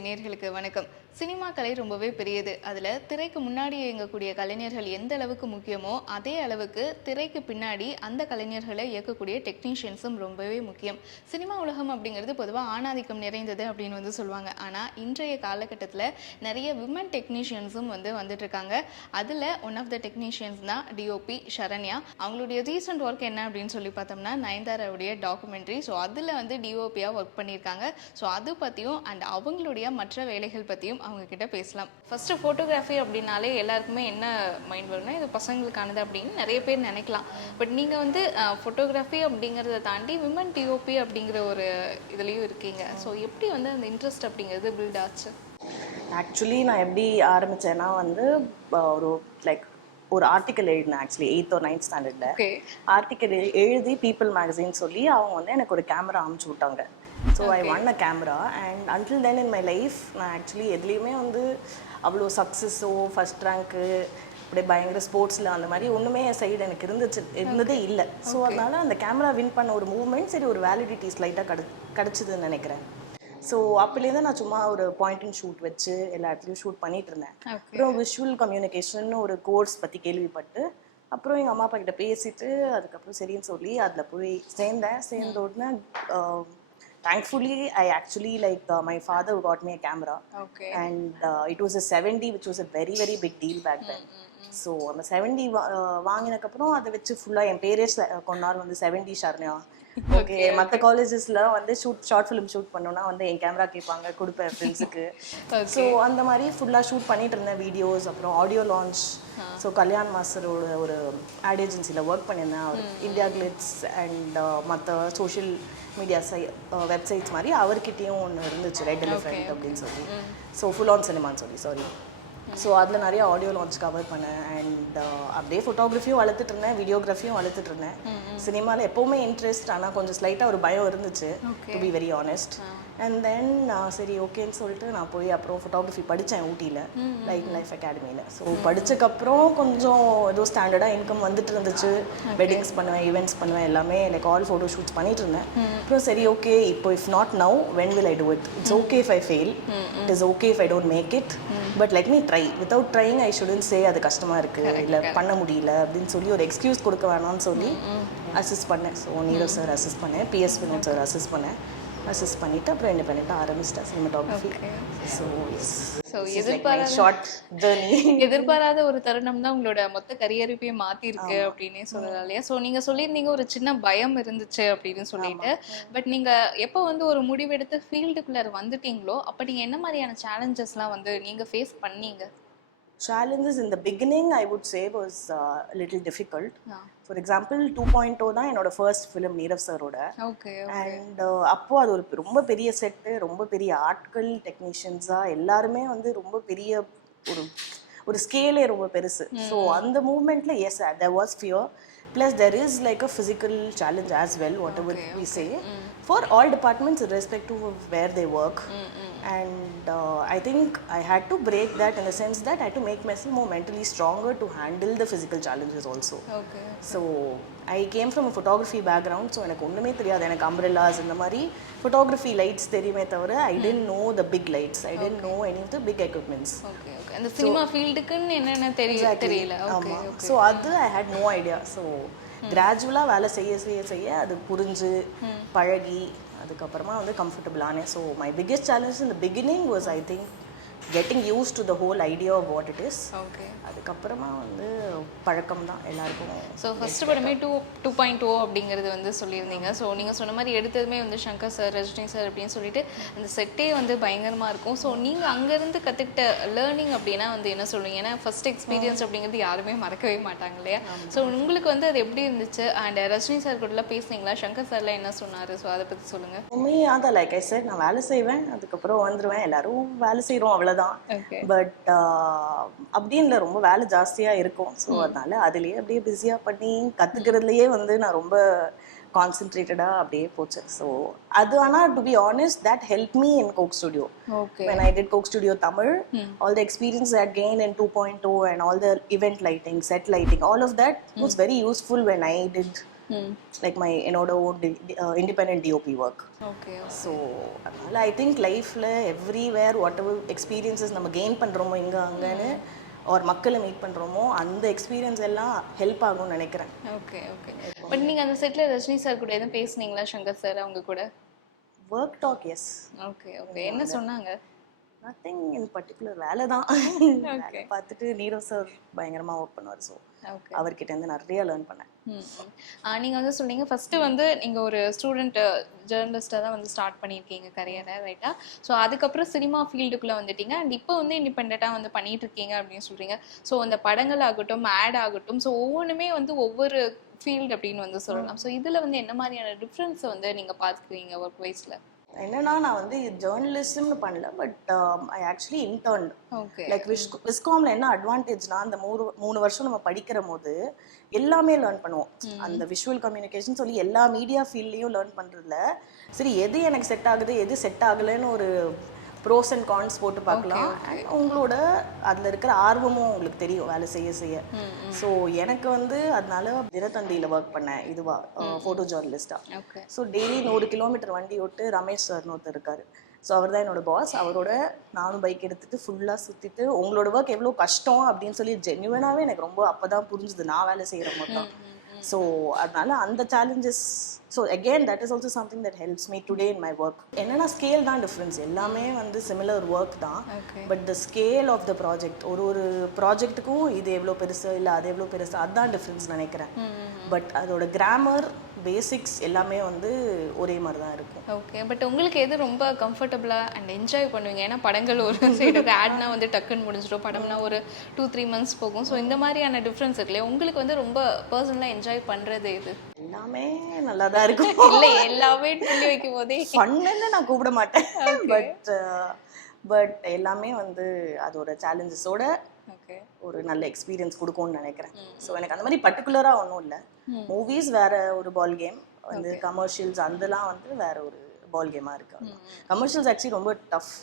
தொலைக்காட்சி நேயர்களுக்கு வணக்கம். சினிமா கலை ரொம்பவே பெரியது. அதில் திரைக்கு முன்னாடி இயங்கக்கூடிய கலைஞர்கள் எந்த அளவுக்கு முக்கியமோ அதே அளவுக்கு திரைக்கு பின்னாடி அந்த கலைஞர்களை இயக்கக்கூடிய டெக்னீஷியன்ஸும் ரொம்பவே முக்கியம். சினிமா உலகம் அப்படிங்கிறது பொதுவாக ஆணாதிக்கம் நிறைந்தது அப்படின்னு சொல்லுவாங்க. ஆனால் இன்றைய காலகட்டத்தில் நிறைய விமன் டெக்னீஷியன்ஸும் வந்துட்டு இருக்காங்க. அதில் ஒன் ஆஃப் த டெக்னீஷியன்ஸ் தான் டிஓபி சரண்யா. அவங்களுடைய ரீசெண்ட் ஒர்க் என்ன அப்படின்னு சொல்லி பார்த்தோம்னா நயன்தாராவுடைய டாக்குமெண்ட்ரி. ஸோ அதில் டிஓபியாக ஒர்க் பண்ணியிருக்காங்க. ஸோ அது பற்றியும் அண்ட் அவங்களுடைய மற்ற வேலைகள் பற்றியும் அவங்க கிட்ட பேசலாம். ஃபர்ஸ்ட் ஃபோட்டோகிராஃபி அப்படின்னாலே எல்லாருக்குமே என்ன மைண்ட் வரும்னா இது பசங்களுக்கானது அப்படின்னு நிறைய பேர் நினைக்கலாம். பட் நீங்கள் ஃபோட்டோகிராஃபி அப்படிங்கிறத தாண்டி விமன் டிஓபி அப்படிங்கிற ஒரு இதுலேயும் இருக்கீங்க. ஸோ எப்படி அந்த இன்ட்ரெஸ்ட் அப்படிங்கிறது பில்ட் ஆச்சு? ஆக்சுவலி நான் எப்படி ஆரம்பித்தேன்னா ஒரு லைக் ஒரு ஆர்டிக்கல் எழுதினேன். ஆக்சுவலி 8th or 9th ஸ்டாண்டர்டில் ஆர்டிக்கல் எழுதி பீப்புள் மேகசின் சொல்லி அவங்க எனக்கு ஒரு கேமரா அனுப்பிச்சு விட்டாங்க. So I won a camera and until then in my life நான் ஆக்சுவலி எதுலேயுமே அவ்வளோ சக்ஸஸோ ஃபஸ்ட் ரேங்க்கு அப்படியே பயங்கர ஸ்போர்ட்ஸில் அந்த மாதிரி ஒன்றுமே என் சைடு எனக்கு இருந்ததே இல்லை. ஸோ அதனால் அந்த கேமரா வின் பண்ண ஒரு மூவ்மெண்ட் சரி ஒரு வேலிடிட்டி ஸ்லைட்டாக கிடச்சிதுன்னு நினைக்கிறேன். ஸோ அப்போலேருந்து நான் சும்மா ஒரு பாயிண்ட் அண்ட் ஷூட் வச்சு எல்லா இடத்துலையும் ஷூட் பண்ணிட்டு இருந்தேன். அப்புறம் விஷுவல் கம்யூனிகேஷன் ஒரு கோர்ஸ் பற்றி கேள்விப்பட்டு அப்புறம் எங்கள் அம்மா அப்பா கிட்ட பேசிட்டு அதுக்கப்புறம் சரின்னு சொல்லி அதில் போய் சேர்ந்த உடனே thankfully I actually my father got me a camera. And it was a 70 which was a very very big deal back then. So அந்த 70 வாங்கினதுக்கப்புறம் அதை வச்சு ஃபுல்லாக என் பேரே கொண்டாரு 70 சரண்யா. ஓகே மற்ற காலேஜஸ்ல ஷார்ட் ஃபிலிம் ஷூட் பண்ணோன்னா என் கேமரா கேட்பாங்க, கொடுப்பேன் ஃப்ரெண்ட்ஸுக்கு. ஸோ அந்த மாதிரி ஃபுல்லாக ஷூட் பண்ணிட்டு இருந்தேன் வீடியோஸ். அப்புறம் ஆடியோ லான்ச். ஸோ கல்யாண் மாஸ்டரோட ஒரு ஆட் ஏஜென்சியில் ஒர்க் பண்ணியிருந்தேன். அவர் இந்தியா கிளிட்ஸ் அண்ட் மற்ற சோஷியல் மீடியா வெப்சைட்ஸ் மாதிரி அவர்கிட்டையும் ஒன்று இருந்துச்சு, ரெட் எலிஃபென்ட் அப்படின்னு சொல்லி. ஸோ ஃபுல் ஆன் சினிமான்னு சொல்லி சாரி. ஸோ அதில் நிறைய ஆடியோ லான்ச் கவர் பண்ணேன். அண்ட் அப்படியே ஃபோட்டோகிராஃபியும் வளர்த்துட்டு இருந்தேன், வீடியோகிராஃபியும் வளர்த்துட்டு இருந்தேன். சினிமாவில் எப்போவுமே இன்ட்ரெஸ்ட், ஆனால் கொஞ்சம் ஸ்லைட்டாக ஒரு பயம் இருந்துச்சு to be very honest. And then சரி ஓகேன்னு சொல்லிட்டு நான் போய் அப்புறம் ஃபோட்டோகிராஃபி படித்தேன் ஊட்டியில் லைஃப் அகாடமியில். ஸோ படித்ததுக்கப்புறம் கொஞ்சம் ஏதோ ஸ்டாண்டர்டாக இன்கம் வந்துட்டு இருந்துச்சு. வெட்டிங்ஸ் பண்ணுவேன், ஈவெண்ட்ஸ் பண்ணுவேன், எல்லாமே ஆல் ஃபோட்டோ ஷூட்ஸ் பண்ணிட்டு இருந்தேன். அப்புறம் சரி ஓகே இப்போ if not now when will I do it? It's okay if I fail, it is okay if I don't make it, but let me try. Without trying I shouldn't say அது கஷ்டமாக இருக்குது இல்லை பண்ண முடியல அப்படின்னு சொல்லி ஒரு எக்ஸ்கியூஸ் கொடுக்க வேணாம்னு சொல்லி அசிஸ்ட் பண்ணேன். ஸோ நீரவ் சார் அசிஸ்ட் பண்ணேன், பிஎஸ் வினோத் சார் அசிஸ்ட் பண்ணிவிட்டு அப்புறம் இண்டிபெண்டண்ட்டாக ஆரம்பிச்சிட்டேன் சினிமாட்டோகிராஃபி. ஸோ எதிர்பாராத ஒரு தருணம் தான் உங்களோட மொத்த கரியரையே மாற்றிருக்கு அப்படின்னே சொல்லலாம் இல்லையா? ஸோ நீங்கள் சொல்லியிருந்தீங்க ஒரு சின்ன பயம் இருந்துச்சு அப்படின்னு சொல்லிட்டு. பட் நீங்கள் எப்போ ஒரு முடிவெடுத்து ஃபீல்டுக்குள்ளே வந்துட்டீங்களோ அப்போ நீங்கள் என்ன மாதிரியான சேலஞ்சஸ்லாம் நீங்கள் ஃபேஸ் பண்ணீங்க? Challenges in the beginning I would say was a little difficult. For example 2.0 தான் என்னோட ஃபர்ஸ்ட் ஃபிலிம் நீரவ் சாரோட. அண்ட் அப்போ அது ஒரு ரொம்ப பெரிய செட்டு, ரொம்ப பெரிய ஆட்கள், டெக்னீஷியன்ஸாக எல்லாருமே ரொம்ப பெரிய ஒரு ஸ்கேலே ரொம்ப பெருசு. ஸோ அந்த மூமெண்ட்ல S there was fear, plus there is like a physical challenge as well, whatever we say, for all departments irrespective of where they work. And I think I had to break that in the sense that I had to make myself more mentally stronger to handle the physical challenges also. So I came from a photography background, so எனக்கு ஒன்றுமே தெரியாது. எனக்கு அம்ப்ரெல்லாஸ் இந்த மாதிரி photography lights தெரியுமே தவிர I didn't know the big lights, I didn't know any of the big equipments. அந்த cinema ஃபீல்டுக்குன்னு என்னென்ன தெரியல. ஸோ அது I had no idea. So கிராஜுவலாக வேலை செய்ய அது புரிஞ்சு பழகி அதுக்கப்புறமா கம்ஃபர்டபுள் ஆனேன். So my biggest challenge in the beginning was I think getting use to the whole idea of what it is. அதுக்கப்புறமா பழக்கம் தான் எல்லாருக்கும். ஸோ ஃபர்ஸ்ட் படமே 2.0 அப்படிங்கிறது சொல்லியிருந்தீங்க. ஸோ நீங்கள் சொன்ன மாதிரி எடுத்ததுமே சங்கர் சார், ரஜினி சார் அப்படின்னு சொல்லிட்டு அந்த செட்டே பயங்கரமாக இருக்கும். ஸோ நீங்கள் அங்கேருந்து கற்றுக்கிட்ட லேர்னிங் அப்படின்னா என்ன சொல்லுவீங்க? ஏன்னா ஃபர்ஸ்ட் எக்ஸ்பீரியன்ஸ் அப்படிங்கிறது யாருமே மறக்கவே மாட்டாங்க இல்லையா? ஸோ உங்களுக்கு அது எப்படி இருந்துச்சு? அண்ட் ரஜினி சார் கூடலாம் பேசுனீங்களா? சங்கர் சார்லாம் என்ன சொன்னார்? ஸோ அதை பற்றி சொல்லுங்கள். அதான் லைக் ஐ செட், நான் வேலை செய்வேன், அதுக்கப்புறம் வந்துடுவேன், எல்லாரும் வேலை செய்கிறோம் அவ்வளோதான். பட் அப்படின்னு ரொம்ப வேலை ஜாஸ்தியா இருக்கும். ஸோ அதனால அதுலயே அப்படியே பிஸியா பண்ணி கத்துக்கிறதுலயே நான் ரொம்ப கான்சென்ட்ரேட்டடா அப்படியே போச்சு. ஸோ அது ஆனால் to be honest that help me in Coke Studio. when I did Coke Studio Tamil, all the experience I had gained in 2.0 and all the event lighting, set lighting, all of that was very useful when I did like என்னோட own independent DOP work. Okay. So அதனால் I think லைஃப்பில் everywhere what ever experiences நம்ம gain பண்ணுறோமோ இங்கே அங்கேன்னு ஒரு மக்களை meet பண்ணுறோமோ அந்த எக்ஸ்பீரியன்ஸ் எல்லாம் ஹெல்ப் ஆகும்னு நினைக்கிறேன். ஓகே. பட் நீங்கள் அந்த செட்டில் ரஜினி சார் கூட எதுவும் பேசுனீங்களா, சங்கர் சார் அவங்க கூட? Work talk yes. ஓகே. என்ன சொன்னாங்க? நத்திங் இன் பர்டிகுலர், வேலை தான். வேலை பார்த்துட்டு நீரவ் சார் பயங்கரமாக ஒர்க் பண்ணுவார். ஸோ அவர்கிட்ட இருந்து நிறைய லேர்ன் பண்ணேன். நீங்கள் வந்து சொன்னீங்க ஃபஸ்ட்டு வந்து நீங்கள் ஒரு ஸ்டூடெண்ட் ஜேர்னலிஸ்ட்டாக தான் வந்து ஸ்டார்ட் பண்ணியிருக்கீங்க கரியரை, ரைட்டா? ஸோ அதுக்கப்புறம் சினிமா ஃபீல்டுக்குள்ளே வந்துட்டீங்க அண்ட் இப்போ வந்து இண்டிபெண்ட்டாக வந்து பண்ணிட்டு இருக்கீங்க அப்படின்னு சொல்கிறீங்க. ஸோ அந்த படங்கள் ஆகட்டும், ஆட் ஆகட்டும், ஸோ ஒவ்வொன்றுமே வந்து ஒவ்வொரு ஃபீல்டு அப்படின்னு வந்து சொல்லலாம். ஸோ இதில் வந்து என்ன மாதிரியான டிஃப்ரென்ஸை வந்து நீங்கள் பார்த்துக்குவீங்க ஒர்க் வைஸில்? என்னன்னா நான் வந்து ஜேர்னலிசம்னு பண்ணல, but I actually intern. Okay. Like விஸ்காம்ல என்ன அட்வான்டேஜ்னா அந்த 3 வருஷம் நம்ம படிக்கிற போது எல்லாமே லேர்ன் பண்ணுவோம். அந்த விஷுவல் கம்யூனிகேஷன் சொல்லி எல்லா மீடியா ஃபீல்ட்லேயும் லேர்ன் பண்ணுறதுல சரி எது எனக்கு செட் ஆகுது எது செட் ஆகலைன்னு ஒரு ப்ரோஸ் அண்ட் கான்ஸ் போட்டு பார்க்கலாம். அண்ட் உங்களோட அதில் இருக்கிற ஆர்வமும் உங்களுக்கு தெரியும் வேலை செய்ய. ஸோ எனக்கு வந்து அதனால தினத்தந்தியில் ஒர்க் பண்ணேன் இதுவா ஃபோட்டோ ஜேர்னலிஸ்டாக. ஸோ டெய்லி 100 கிலோமீட்டர் வண்டி ஓட்டு ரமேஷ் சார்னு ஒருத்தர் இருக்காரு. ஸோ அவர் தான் என்னோட பாஸ். அவரோட நானும் பைக் எடுத்துகிட்டு ஃபுல்லாக சுற்றிட்டு உங்களோட ஒர்க் எவ்வளோ கஷ்டம் அப்படின்னு சொல்லி ஜென்யூனாகவே எனக்கு ரொம்ப அப்போ தான் புரிஞ்சுது நான் வேலை செய்கிற மட்டும். ஸோ அதனால அந்த challenges, so again that is also something that helps me today in my work. என்னன்னா ஸ்கேல் தான் டிஃப்ரென்ஸ். எல்லாமே வந்து சிமிலர் ஒர்க் தான், but the scale of the project ஒரு ப்ராஜெக்ட்டுக்கும் இது எவ்வளோ பெருசு இல்லை அது எவ்வளோ பெருசு அதுதான் டிஃப்ரென்ஸ் நினைக்கிறேன். பட் அதோட கிராமர் பேசிக்ஸ் எல்லாமே வந்து ஒரே மாதிரி தான் இருக்கும். ஓகே. பட் உங்களுக்கு எது ரொம்ப கம்ஃபர்டபுளாக அண்ட் என்ஜாய் பண்ணுவீங்க? ஏன்னா படங்கள் ஒரு சைடு ஆட்னா வந்து டக்குன்னு முடிஞ்சிடும், படம்னா ஒரு 2-3 months போகும். ஸோ இந்த மாதிரியான டிஃப்ரென்ஸ் இருக்குல்லையே, உங்களுக்கு வந்து ரொம்ப பர்சனலாக என்ஜாய் பண்ணுறது எது? எல்லாமே நல்லா தான் இருக்கும். இல்லை எல்லாமே சொல்லி வைக்கும் போதே ஃபன்னுன்னு நான் கூப்பிட மாட்டேன், பட் எல்லாமே வந்து அதோட சேலஞ்சஸோட ஒரு நல்ல எக்ஸ்பீரியன்ஸ் கொடுக்கும்னு நினைக்கிறேன். ஸோ எனக்கு அந்த மாதிரி பர்டிகுலராக ஒன்றும் இல்லை. மூவிஸ் வேற ஒரு பால் கேம், வந்து கமர்ஷியல்ஸ் அதெல்லாம் வந்து வேற ஒரு பால் கேமாக இருக்கு. கமர்ஷியல்ஸ் ஆக்சுவலி ரொம்ப டஃப்.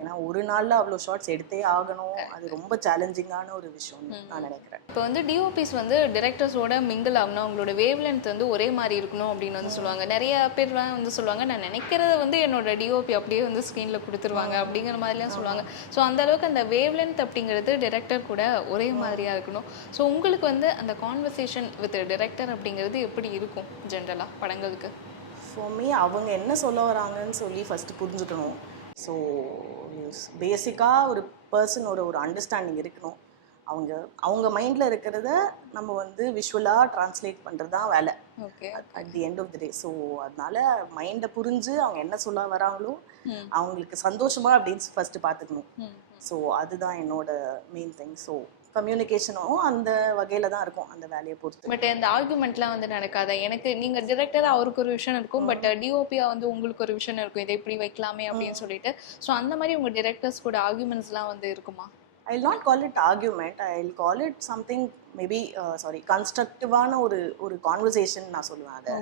ஏன்னா ஒரு நாளில் அவ்வளோ ஷார்ட்ஸ் எடுத்தே ஆகணும். அது ரொம்ப சேலஞ்சிங்கான ஒரு விஷயம் நான் நினைக்கிறேன். இப்போ வந்து டிஓபிஸ் வந்து டிரெக்டர்ஸோட மிங்கிள் ஆகணும், அவங்களோட வேவ் லென்த் வந்து ஒரே மாதிரி இருக்கணும் அப்படின்னு வந்து சொல்லுவாங்க. நிறைய பேர்லாம் வந்து சொல்லுவாங்க நான் நினைக்கிறத வந்து என்னோட டிஓபி அப்படியே வந்து ஸ்க்ரீனில் கொடுத்துருவாங்க அப்படிங்கிற மாதிரிலாம் சொல்லுவாங்க. ஸோ அந்த அளவுக்கு அந்த வேவ் லென்த் அப்படிங்கிறது டிரெக்டர் கூட ஒரே மாதிரியாக இருக்கணும். ஸோ உங்களுக்கு வந்து அந்த கான்வர்சேஷன் வித் டிரெக்டர் அப்படிங்கிறது எப்படி இருக்கும் ஜென்ரலாக படங்களுக்கு? ஃபார் மீ அவங்க என்ன சொல்ல வராங்கன்னு சொல்லி ஃபஸ்ட்டு புரிஞ்சுக்கணும். ஸோ பேசிக்காக ஒரு பர்சனோட ஒரு அண்டர்ஸ்டாண்டிங் இருக்கணும். அவங்க மைண்டில் இருக்கிறத நம்ம வந்து விஷுவலாக ட்ரான்ஸ்லேட் பண்ணுறது தான் வேலை at the end of the day. So அதனால மைண்டை புரிஞ்சு அவங்க என்ன சொல்ல வராங்களோ அவங்களுக்கு சந்தோஷமா அப்படின்னு ஃபஸ்ட்டு பார்த்துக்கணும். ஸோ அதுதான் என்னோட மெயின் திங். ஸோ கம்யூனிகேஷனும் அந்த வகையில தான் இருக்கும் அந்த வேலையை பொறுத்து. பட் அந்த ஆர்குமெண்ட்லாம் வந்து நடக்காத, எனக்கு நீங்க டிரெக்டரா அவருக்கு ஒரு விஷயம் இருக்கும், பட் டிஓபியா வந்து உங்களுக்கு ஒரு விஷயம் இருக்கும், இதை இப்படி வைக்கலாமே அப்படின்னு சொல்லிட்டு. ஸோ அந்த மாதிரி உங்க டிரெக்டர்ஸ் கூட ஆர்குமெண்ட்ஸ்லாம் வந்து இருக்குமா? I will not call it argument, I will call it something maybe கன்ஸ்ட்ரக்டிவான ஒரு கான்வர்சேஷன் நான் சொல்லுவேன் அதை.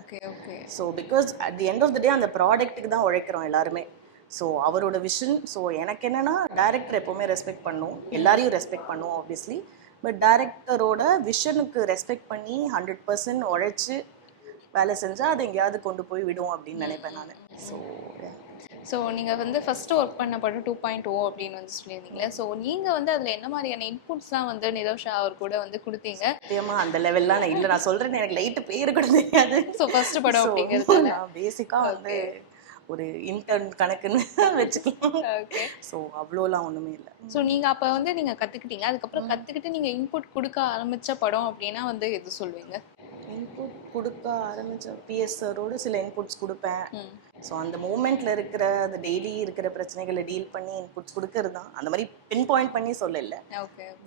So because at the end of the day அந்த ப்ராடக்ட்டுக்கு தான் உழைக்கிறோம் எல்லாருமே. ஸோ அவரோட விஷன். ஸோ எனக்கு என்னென்னா டைரக்டர் எப்போவுமே ரெஸ்பெக்ட் பண்ணும், எல்லாரையும் ரெஸ்பெக்ட் பண்ணும் ஆப்வியஸ்லி, பட் டைரக்டரோட விஷனுக்கு ரெஸ்பெக்ட் பண்ணி 100% உழைச்சி வேலை செஞ்சால் அதை எங்கேயாவது கொண்டு போய் விடும் அப்படின்னு நினைப்பேன் நான். ஸோ நீங்கள் வந்து ஃபஸ்ட்டு ஒர்க் பண்ண படம் 2.0 அப்படின்னு வந்து சொல்லியிருந்தீங்களே, ஸோ நீங்கள் வந்து அதில் என்ன மாதிரியான இன்புட்ஸ்லாம் வந்து நிரவ் ஷா அவர் கூட வந்து கொடுத்தீங்க? சத்தியமா அந்த லெவல்லாம் நான் இல்லை, நான் சொல்கிறேன் எனக்கு லைட்டு பேர் கூட தெரியாது. ஸோ ஃபஸ்ட்டு படம் அப்படிங்கிறது நான் பேசிக்காக வந்து ஒரு இன்டர்ன் கணக்குன்னு வச்சுக்கலாம். ஸோ அவ்வளோலாம் ஒன்றுமே இல்லை. ஸோ நீங்கள் அப்போ வந்து நீங்கள் கற்றுக்கிட்டீங்க, அதுக்கப்புறம் கற்றுக்கிட்டு நீங்கள் இன்புட் கொடுக்க ஆரம்பித்த படம் அப்படின்னா வந்து எது சொல்வீங்க? இன்புட் கொடுக்க ஆரம்பித்த பிஎஸ் சாரோடு சில இன்புட்ஸ் கொடுப்பேன். ஸோ அந்த மூமெண்ட்டில் இருக்கிற அந்த டெய்லி இருக்கிற பிரச்சனைகளை டீல் பண்ணி இன்புட்ஸ் கொடுக்கறது தான். அந்த மாதிரி பின் பாயிண்ட் பண்ணி சொல்லலை,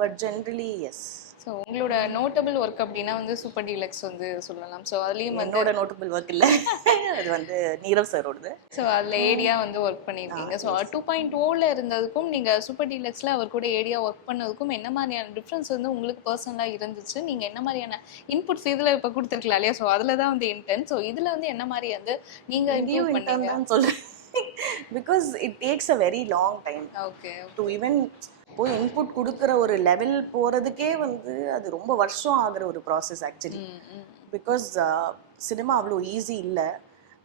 பட் ஜென்ரலி எஸ். ஸோ உங்களோட நோட்டபிள் ஒர்க் அப்படின்னா வந்து சூப்பர் டீலக்ஸ் வந்து சொல்லலாம். ஸோ அதுலேயும் என்னோட நோட்டபிள் ஒர்க் இல்லை, அது வந்து நீரவ் சாரோடது. ஸோ அதில் ஏடியா வந்து ஒர்க் பண்ணியிருக்கீங்க. ஸோ 2.0ல இருந்ததுக்கும் நீங்கள் சூப்பர் டீலக்ஸில் அவர் கூட ஏடியா ஒர்க் பண்ணதுக்கும் என்ன மாதிரியான டிஃப்ரென்ஸ் வந்து உங்களுக்கு பர்சனலாக இருந்துச்சு? நீங்கள் என்ன மாதிரியான இன்புட்ஸ் இதில் இப்போ கொடுத்துருக்கலாம் இல்லையா? ஸோ அதில் தான் வந்து இன்டென்ட். ஸோ இதில் வந்து என்ன மாதிரி வந்து நீங்கள் இம்ப்ரூவ் பண்ணீங்கன்னு சொல்கிறேன், because it takes a very long time to even போய் இன்புட் கொடுக்குற ஒரு லெவல் போகிறதுக்கே வந்து அது ரொம்ப வருஷம் ஆகிற ஒரு ப்ராசஸ் ஆக்சுவலி. பிகாஸ் சினிமா அவ்வளோ ஈஸி இல்லை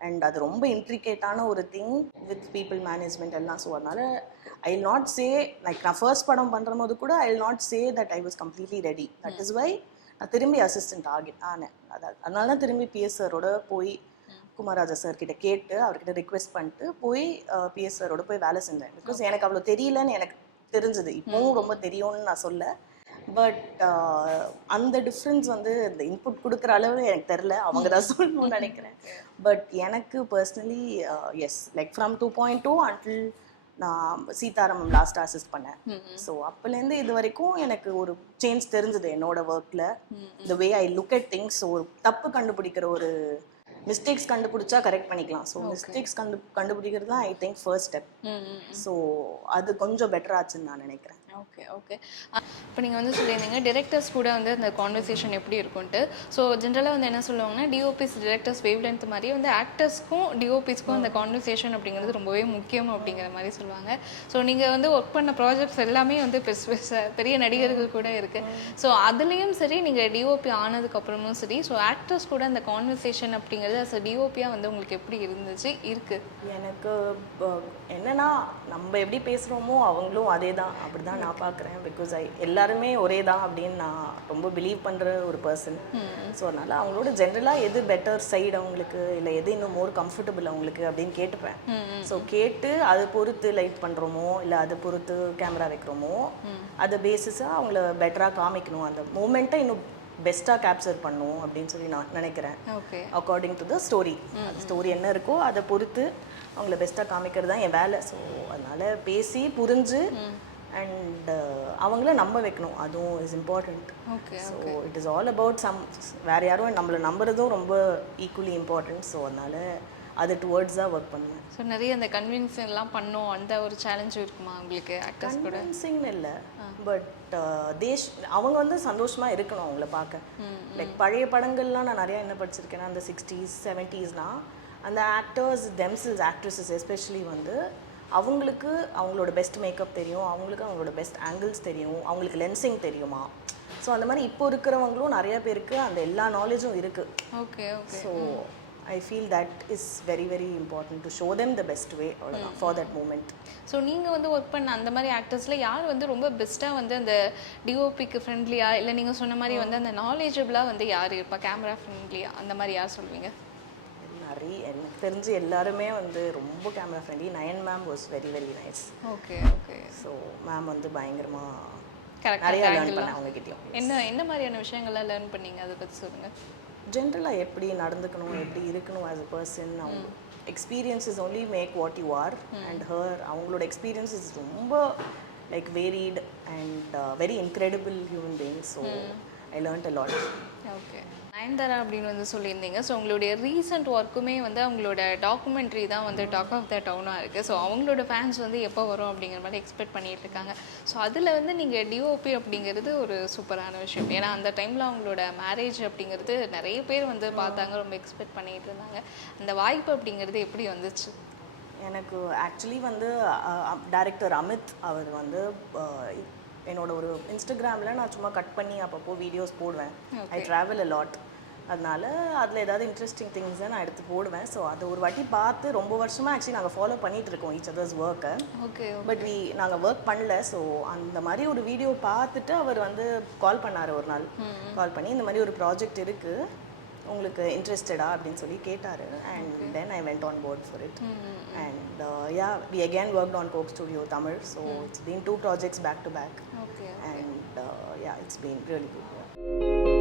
அண்ட் அது ரொம்ப இன்ட்ரிகேட்டான ஒரு திங் வித் பீப்புள் மேனேஜ்மெண்ட் எல்லாம். ஸோ அதனால் I will not say like நான் ஃபர்ஸ்ட் படம் பண்ணுற போது கூட I will not say that I was completely ready. That is why நான் திரும்பி அசிஸ்டன்ட் ஆனேன். அதனால தான் திரும்பி பிஎஸ் சாரோட போய் குமாராஜா சார் கிட்ட கேட்டு அவர்கிட்ட ரிக்வெஸ்ட் பண்ணிட்டு போய் பிஎஸ் சாரோட போய் வேலை செஞ்சேன். பிகாஸ் எனக்கு அவ்வளோ தெரியலன்னு எனக்கு தெரிஞ்சது. இப்போவும் ரொம்ப தெரியும்னு நான் சொல்ல. பட் அந்த டிஃப்ரென்ஸ் வந்து இந்த இன்புட் கொடுக்குற அளவு எனக்கு தெரில, அவங்க தான் சொல்லணும்னு நினைக்கிறேன். பட் எனக்கு personally S, like from 2.2 until நான் சீதாராமம் லாஸ்ட் அசிஸ்ட் பண்ணேன். ஸோ அப்போலேருந்து இது வரைக்கும் எனக்கு ஒரு சேஞ்ச் தெரிஞ்சது என்னோட ஒர்க்கில். த வே ஐ லுக் அட் திங்ஸ். ஒரு தப்பு கண்டுபிடிக்கிற ஒரு மிஸ்டேக்ஸ் கண்டுபிடிச்சா கரெக்ட் பண்ணிக்கலாம். ஸோ மிஸ்டேக்ஸ் கண்டுபிடிக்கிறது தான் I think first step. So அது கொஞ்சம் பெட்டர் ஆச்சுன்னு நான் நினைக்கிறேன். Okay okay. இப்போ நீங்கள் வந்து சொல்லியிருந்தீங்க டிரெக்டர்ஸ் கூட வந்து அந்த கான்வர்சேஷன் எப்படி இருக்கும்ட்டு. ஸோ ஜென்ரலாக வந்து என்ன சொல்லுவாங்கன்னா டிஓபிஸ் டிரெக்டர்ஸ் வேவ் லென்த் மாதிரி வந்து ஆக்டர்ஸ்க்கும் டிஓபிஸ்க்கும் அந்த கான்வர்சேஷன் அப்படிங்கிறது ரொம்பவே முக்கியம் அப்படிங்கிற மாதிரி சொல்லுவாங்க. ஸோ நீங்கள் வந்து ஒர்க் பண்ண ப்ராஜெக்ட்ஸ் எல்லாமே வந்து பெரிய நடிகர்கள் கூட இருக்குது. ஸோ அதுலேயும் சரி நீங்கள் டிஓபி ஆனதுக்கப்புறமும் சரி, ஸோ ஆக்டர்ஸ் கூட அந்த கான்வர்சேஷன் அப்படிங்கிறது அஸ் டிஓபியாக வந்து உங்களுக்கு எப்படி இருந்துச்சு இருக்குது? எனக்கு என்னன்னா நம்ம எப்படி பேசுகிறோமோ அவங்களும் அதே தான், அப்படி தான் நான் பார்க்குறேன். பிகாஸ் எல்லாருமே ஒரே தான் அப்படின்னு நான் ரொம்ப பிலீவ் பண்ணுற ஒரு பர்சன். ஸோ அதனால் அவங்களோட ஜென்ரலாக எது பெட்டர் சைடு அவங்களுக்கு, இல்லை எது இன்னும் மோர் கம்ஃபர்டபுள் அவங்களுக்கு அப்படின்னு கேட்டுப்பேன். ஸோ கேட்டு அதை பொறுத்து லைட் பண்ணுறோமோ இல்லை அதை பொறுத்து கேமரா வைக்கிறோமோ அதை பேசிஸாக அவங்கள பெட்டராக காமிக்கணும், அந்த மூமெண்ட்டை இன்னும் பெஸ்ட்டாக கேப்சர் பண்ணணும் அப்படின்னு சொல்லி நான் நினைக்கிறேன். According to the story, story என்ன இருக்கோ அதை பொறுத்து அவங்கள பெஸ்ட்டாக காமிக்கிறது தான் என் வேலை. ஸோ அதனால் பேசி புரிஞ்சு அண்ட் அவங்கள நம்ப வைக்கணும், அதுவும் is important. So it is all about வேறு யாரும் நம்மளை நம்புறதும் ரொம்ப ஈக்குவலி இம்பார்ட்டன்ட். ஸோ அதனால் அது டுவர்ட்ஸ் தான் ஒர்க் பண்ணுவேன். ஸோ நிறைய அந்த கன்வின்சிங் எல்லாம் பண்ணோம், அந்த ஒரு சேலஞ்சும் இருக்குமா உங்களுக்கு ஆக்டர்ஸ் கூட? கன்வின்சிங்னு இல்லை, பட் அவங்க வந்து சந்தோஷமாக இருக்கணும் அவங்கள பார்க்க. லைக் பழைய படங்கள்லாம் நான் நிறையா என்ன படிச்சிருக்கேன்னா அந்த 60s 70sலாம் அந்த ஆக்டர்ஸ் தெம்செல்ஸ், ஆக்ட்ரஸஸ் எஸ்பெஷலி வந்து அவங்களுக்கு அவங்களோட பெஸ்ட் மேக்கப் தெரியும், அவங்களுக்கு அவங்களோட பெஸ்ட் ஆங்கிள்ஸ் தெரியும், அவங்களுக்கு லென்சிங் தெரியுமா. ஸோ அந்த மாதிரி இப்போ இருக்கிறவங்களும் நிறைய பேருக்கு அந்த எல்லா நாலேஜும் இருக்குது. Okay okay. So I feel that is very very important to show them the best way for that moment. So நீங்கள் வந்து ஒர்க் பண்ண அந்த மாதிரி ஆக்டர்ஸில் யார் வந்து ரொம்ப பெஸ்ட்டாக வந்து அந்த டிஓபிக்கு ஃப்ரெண்ட்லியாக, இல்லை நீங்கள் சொன்ன மாதிரி வந்து அந்த நாலேஜபிளாக வந்து யார் இருப்பா, கேமரா ஃப்ரெண்ட்லியாக, அந்த மாதிரி யார் சொல்லுவீங்க? நிறைய எனக்கு தெரிஞ்சு எல்லாருமே வந்து ரொம்ப camera friendly. Nine ma'am was very very nice. Okay okay. So ma'am வந்து பயங்கரமாக கரெக்டாக நிறைய லேர்ன் பண்ணேன் அவங்ககிட்டயும். என்ன மாதிரியான விஷயங்கள்லாம் லேர்ன் பண்ணீங்க, அதை பற்றி சொல்லுங்கள். ஜென்ரலாக எப்படி நடந்துக்கணும், எப்படி இருக்கணும் ஆஸ் அ பர்சன். அவங்க experiences only make what you are. And her அவங்களோட எக்ஸ்பீரியன்ஸஸ் ரொம்ப like varied and very incredible human being. So I learned a lot. Okay. Nayanthara அப்படின்னு வந்து சொல்லியிருந்தீங்க. ஸோ உங்களுடைய ரீசெண்ட் ஒர்க்குமே வந்து அவங்களோட டாக்குமெண்ட்ரி தான் வந்து டாக் ஆஃப் த டவுனாக இருக்குது. ஸோ அவங்களோட ஃபேன்ஸ் வந்து எப்போ வரும் அப்படிங்கிற மாதிரி எக்ஸ்பெக்ட் பண்ணிட்டு இருக்காங்க. ஸோ அதில் வந்து நீங்கள் டிஓபி அப்படிங்கிறது ஒரு சூப்பரான விஷயம். ஏன்னா அந்த டைமில் அவங்களோட மேரேஜ் அப்படிங்கிறது நிறைய பேர் வந்து பார்த்தாங்க, ரொம்ப எக்ஸ்பெக்ட் பண்ணிகிட்டு இருந்தாங்க. அந்த வாய்ப்பு அப்படிங்கிறது எப்படி வந்துச்சு? எனக்கு ஆக்சுவலி வந்து டைரக்டர் அமித் அவர் வந்து என்னோட ஒரு இன்ஸ்டாகிராமில் நான் சும்மா கட் பண்ணி அப்பப்போ வீடியோஸ் போடுவேன். I travel a lot. அதனால அதில் ஏதாவது இன்ட்ரெஸ்டிங் திங்ஸை நான் எடுத்து போடுவேன். ஸோ அதை ஒரு வாட்டி பார்த்து ரொம்ப வருஷமாக ஆக்சுவலி நாங்கள் ஃபாலோ பண்ணிகிட்டு இருக்கோம் ஈச் அதர்ஸ் ஒர்க்கை. ஓகே. பட் நாங்கள் ஒர்க் பண்ணல. ஸோ அந்த மாதிரி ஒரு வீடியோ பார்த்துட்டு அவர் வந்து கால் பண்ணார் ஒரு நாள். கால் பண்ணி இந்த மாதிரி ஒரு ப்ராஜெக்ட் இருக்குது, உங்களுக்கு இன்ட்ரெஸ்டடா அப்படின்னு சொல்லி கேட்டார். And then I went on board for it. And yeah we again worked on Coke Studio Tamil. So it's been 2 projects back to back. Okay. And yeah, it's been really good.